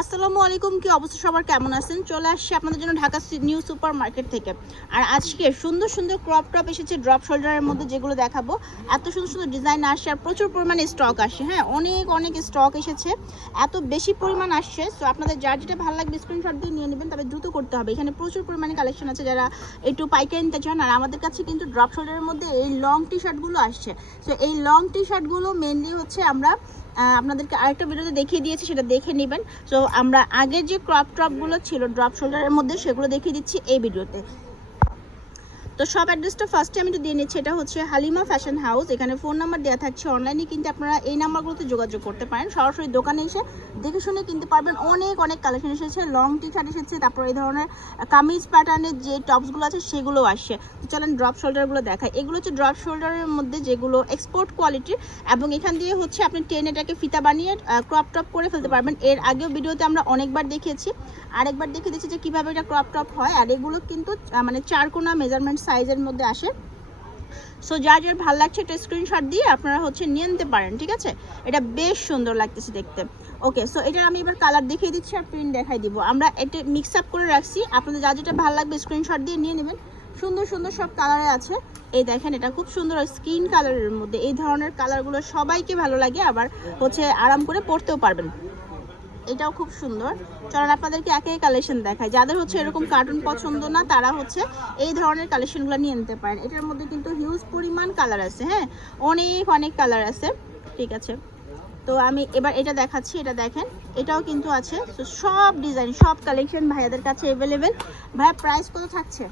আসসালামু আলাইকুম, কি অবস্থা? সবার কেমন আছেন? চলে আসছি আপনাদের জন্য ঢাকা নিউ সুপার মার্কেট থেকে। আর আজকে সুন্দর সুন্দর ক্রপ টপ এসেছে ড্রপ শোল্ডারের মধ্যে যেগুলো দেখাবো। এত সুন্দর সুন্দর ডিজাইন আসছে আর প্রচুর পরিমাণে স্টক আসে হ্যাঁ অনেক অনেক স্টক এসেছে। এত বেশি পরিমাণ আসছে। সো আপনাদের যার যেটা ভালো লাগবে স্ক্রিনশট দিয়ে নিয়ে নেবেন, তবে দ্রুত করতে হবে। এখানে প্রচুর পরিমাণে কালেকশন আছে যারা একটু পাইকারি নিতে চান। আর আমাদের কাছে কিন্তু ড্রপ শোল্ডারের মধ্যে এই লং টি শার্টগুলো আসছে। সো এই লং টি শার্টগুলো মেনলি হচ্ছে আমরা আপনাদেরকে আরেকটা ভিডিওতে দেখিয়ে দিয়েছি, সেটা দেখে নেবেন। তো আমরা আগে যে ক্রপ ট্রপগুলো ছিল ড্রপ শোল্ডারের মধ্যে, সেগুলো দেখিয়ে দিচ্ছি এই ভিডিওতে। তো সব অ্যাড্রেসটা ফার্স্টে আমি দিয়ে নিচ্ছি, এটা হচ্ছে হালিমা ফ্যাশন হাউস এখানে ফোন নাম্বার দেওয়া থাকছে অনলাইনে কিন্তু আপনারা এই নাম্বারগুলোতে যোগাযোগ করতে পারেন। সরাসরি দোকানে এসে দেখে শুনে কিনতে পারবেন, অনেক অনেক কালেকশন এসেছে লং টি শার্ট এসেছে, তারপর এই ধরনের কামিজ প্যাটার্নের যে টপসগুলো আছে সেগুলো আসছে। তো চলেন ড্রপ শোল্ডারগুলো দেখায় এগুলো হচ্ছে ড্রপ শোল্ডারের মধ্যে যেগুলো এক্সপোর্ট কোয়ালিটির এবং এখান দিয়ে হচ্ছে আপনি টেন এটাকে ফিতা বানিয়ে ক্রপ টপ করে ফেলতে পারবেন। এর আগেও ভিডিওতে আমরা অনেকবার দেখিয়েছি। আরেকবার দেখে দিচ্ছি যে কীভাবে এটা ক্রপ টপ হয়, আর এগুলো কিন্তু মানে চার কোনা মেজারমেন্ট সাইজের মধ্যে আসে। সো যার যার ভালো লাগছে একটা স্ক্রিনশট দিয়ে আপনারা হচ্ছে নিয়ে নিতে পারেন, ঠিক আছে? এটা বেশ সুন্দর লাগতেছে দেখতে। ওকে সো এটা আমি এবার কালার দেখিয়ে দিচ্ছি আর প্রিন্ট দেখাই দিব। আমরা এটা মিক্স আপ করে রাখছি। আপনাদের যা যেটা ভালো লাগবে স্ক্রিনশট দিয়ে নিয়ে নেবেন। সুন্দর সুন্দর সব কালারে আছে। এই দেখেন, এটা খুব সুন্দর স্কিন কালারের মধ্যে। এই ধরনের কালারগুলো সবাইকে ভালো লাগে, আবার হচ্ছে আরাম করে পরতেও পারবেন। এটাও খুব সুন্দর। চলেন আপনাদেরকে একে কালেকশন দেখায় যাদের হচ্ছে এরকম কার্টুন পছন্দ না, তারা হচ্ছে এই ধরনের কালেকশনগুলো নিয়ে নিতে পারেন। এটার মধ্যে কিন্তু হিউজ পরিমাণ কালার আছে হ্যাঁ? অনেক অনেক কালার আছে। ঠিক আছে। তো আমি এবার এটা দেখাচ্ছি, এটা দেখেন। এটাও কিন্তু আছে। সব ডিজাইন সব কালেকশন ভাইয়াদের কাছে অ্যাভেলেবেল ভাইয়া প্রাইস কত থাকছে?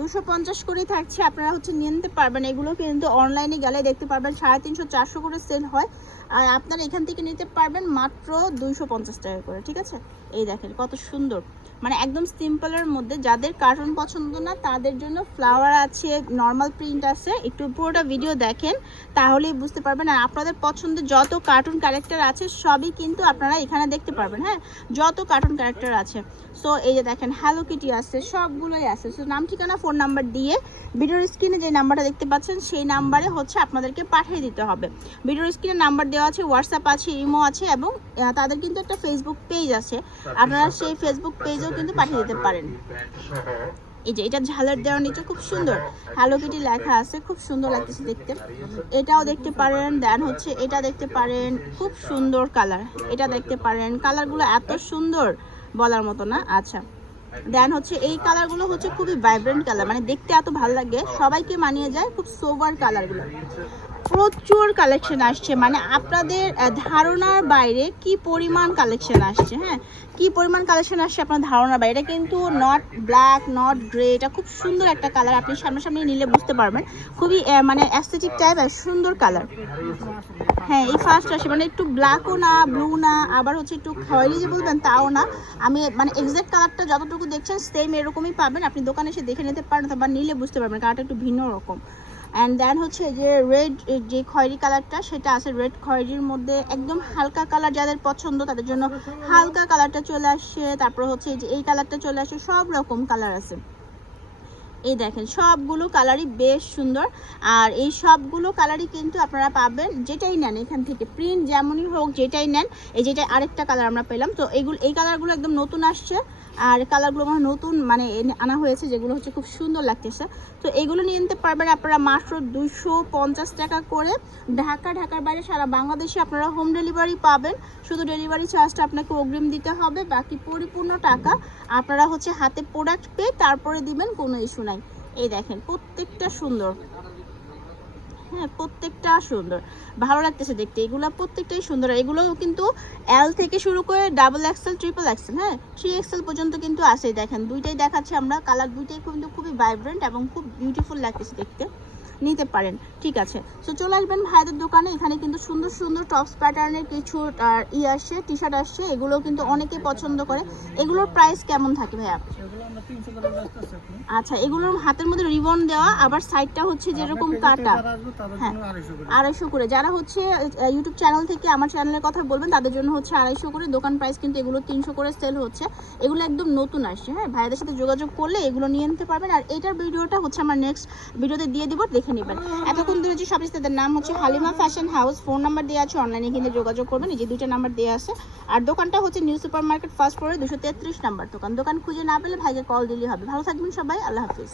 দুশো পঞ্চাশ করে থাকছে, আপনারা হচ্ছে নিতে পারবেন। এগুলো কিন্তু অনলাইনে গেলে দেখতে পারবেন, সাড়ে তিনশো, চারশো করে সেল হয়। আর আপনারা এখান থেকে নিতে পারবেন মাত্র দুইশো পঞ্চাশ টাকা করে, ঠিক আছে? এই দেখেন, কত সুন্দর। মানে একদম সিম্পলের মধ্যে, যাদের কার্টুন পছন্দ না, তাদের জন্য ফ্লাওয়ার আছে নর্মাল প্রিন্ট আছে। একটু পুরোটা ভিডিও দেখেন, তাহলেই বুঝতে পারবেন। আর আপনাদের পছন্দের যত কার্টুন ক্যারেক্টার আছে, সবই কিন্তু আপনারা এখানে দেখতে পারবেন হ্যাঁ? যত কার্টুন ক্যারেক্টার আছে। সো এই যে দেখেন হ্যালো কিটি আছে সবগুলোই আছে। সো নাম, ঠিকানা ফোন নাম্বার দিয়ে ভিডিওর স্ক্রিনে যে নাম্বারটা দেখতে পাচ্ছেন, সেই নাম্বারে হচ্ছে আপনাদেরকে পাঠিয়ে দিতে হবে। ভিডিওর স্ক্রিনে নাম্বার দেওয়া আছে হোয়াটসঅ্যাপ আছে ইমো আছে এবং তাদের কিন্তু একটা ফেসবুক পেজ আছে। আপনারা সেই ফেসবুক পেজেও কিন্তু পাঠিয়ে দিতে পারেন। এই যে, এটা ঝালের দেওয়ার নিচে খুব সুন্দর। হ্যালো কিটি লেখা আছে, খুব সুন্দর লাগতেছে দেখতে। এটাও দেখতে পারেন দেন হচ্ছে এটা দেখতে পারেন, খুব সুন্দর কালার এটা দেখতে পারেন কালারগুলো এত সুন্দর বলার মতো না। আচ্ছা। দেন হচ্ছে এই কালারগুলো হচ্ছে খুবই ভাইব্রেন্ট কালার মানে দেখতে এত ভালো লাগে, সবাইকে মানিয়ে যায়, খুব সোভার কালারগুলো প্রচুর কালেকশন আসছে। মানে আপনাদের ধারণার বাইরে কি পরিমাণ কালেকশন আসছে হ্যাঁ? কি পরিমাণ কালেকশন আসছে আপনার ধারণার বাইরে? এটা কিন্তু নট ব্ল্যাক নট গ্রে এটা খুব সুন্দর একটা কালার আপনি সামনাসামনি নিলে বুঝতে পারবেন। খুবই মানে অ্যাস্থেটিক টাইপ আর সুন্দর কালার হ্যাঁ এই ফার্স্ট আসে। মানে একটু ব্ল্যাকও না ব্লু না, আবার হচ্ছে একটু খয়েরি যে বলবেন, তাও না। আমি মানে এক্সাক্ট কালারটা যতটুকু দেখছেন সেম এরকমই পাবেন। আপনি দোকানে এসে দেখে নিতে পারেন বা নিলে বুঝতে পারবেন, কালারটা একটু ভিন্ন রকম। অ্যান্ড দেন হচ্ছে যে রেড যে খয়েরি কালারটা সেটা আছে রেড খয়েরির মধ্যে একদম হালকা কালার যাদের পছন্দ, তাদের জন্য হালকা কালারটা চলে আসছে তারপর হচ্ছে যে এই কালারটা চলে আসে, সব রকম কালার আছে। এই দেখেন, সবগুলো কালারই বেশ সুন্দর। আর এই সবগুলো কালারই কিন্তু আপনারা পাবেন যেটাই নেন এখান থেকে। প্রিন্ট যেমনই হোক, যেটাই নেন, এই যেটা আরেকটা কালার আমরা পেলাম। তো এইগুলো এই কালারগুলো একদম নতুন আসছে। আর কালারগুলো আমার নতুন মানে আনা হয়েছে, যেগুলো হচ্ছে খুব সুন্দর লাগতেছে। তো এগুলো নিয়ে নিতে পারবেন আপনারা মাত্র দুশো পঞ্চাশ টাকা করে। ঢাকা, ঢাকার বাইরে সারা বাংলাদেশে আপনারা হোম ডেলিভারি পাবেন। শুধু ডেলিভারি চার্জটা আপনাকে অগ্রিম দিতে হবে, বাকি পরিপূর্ণ টাকা আপনারা হচ্ছে হাতে প্রোডাক্ট পেয়ে তারপরে দিবেন, কোনো ইস্যু এই দেখেন, প্রত্যেকটা সুন্দর। হ্যাঁ প্রত্যেকটা সুন্দর। ভালো লাগতেছে দেখতে। এগুলো প্রত্যেকটাই সুন্দর। এগুলোও কিন্তু এল থেকে শুরু করে ডাবল এক্সেল ট্রিপল এক্সেল হ্যাঁ? থ্রি এক্সেল পর্যন্ত কিন্তু আছে। দেখেন, দুইটাই দেখাচ্ছে আমরা। কালার দুইটাই কিন্তু খুবই ভাইব্রেন্ট এবং খুব বিউটিফুল লাগতেছে দেখতে। নিতে পারেন। ঠিক আছে। সো চলে আসবেন ভাইদের দোকানে। এখানে কিন্তু সুন্দর সুন্দর টপস প্যাটার্নের কিছু ই আসছে টি শার্ট আসছে। এগুলো কিন্তু অনেকে পছন্দ করে। এগুলোর প্রাইস কেমন থাকে ভাইয়া? আচ্ছা এগুলোর হাতের মধ্যে রিবন দেওয়া আবার সাইডটা হচ্ছে যেরকম কাটা। হ্যাঁ। আড়াইশো করে। যারা হচ্ছে ইউটিউব চ্যানেল থেকে আমার চ্যানেলের কথা বলবেন তাদের জন্য হচ্ছে আড়াইশো করে। দোকান প্রাইস কিন্তু এগুলো তিনশো করে সেল হচ্ছে। এগুলো একদম নতুন আসছে। হ্যাঁ ভাইদের সাথে যোগাযোগ করলে এগুলো নিয়ে নিতে পারবেন। আর এটার ভিডিওটা হচ্ছে আমার নেক্সট ভিডিওতে দিয়ে দিব। দেখে নেবেন। এতক্ষণ ধরে যে সব তাদের নাম হচ্ছে Halima fashion house, phone number দেওয়া আছে, অনলাইনে কিন্তু যোগাযোগ করবেন। এই যে দুইটা নাম্বার দেওয়া আছে। আর দোকানটা হচ্ছে নিউ সুপার মার্কেট ফার্স্ট ফ্লোরে দুশো তেত্রিশ নাম্বার দোকান। দোকান খুঁজে না পেলে ভাইকে কল দিলেই হবে। ভালো থাকবেন সবাই, আল্লাহ হাফিজ।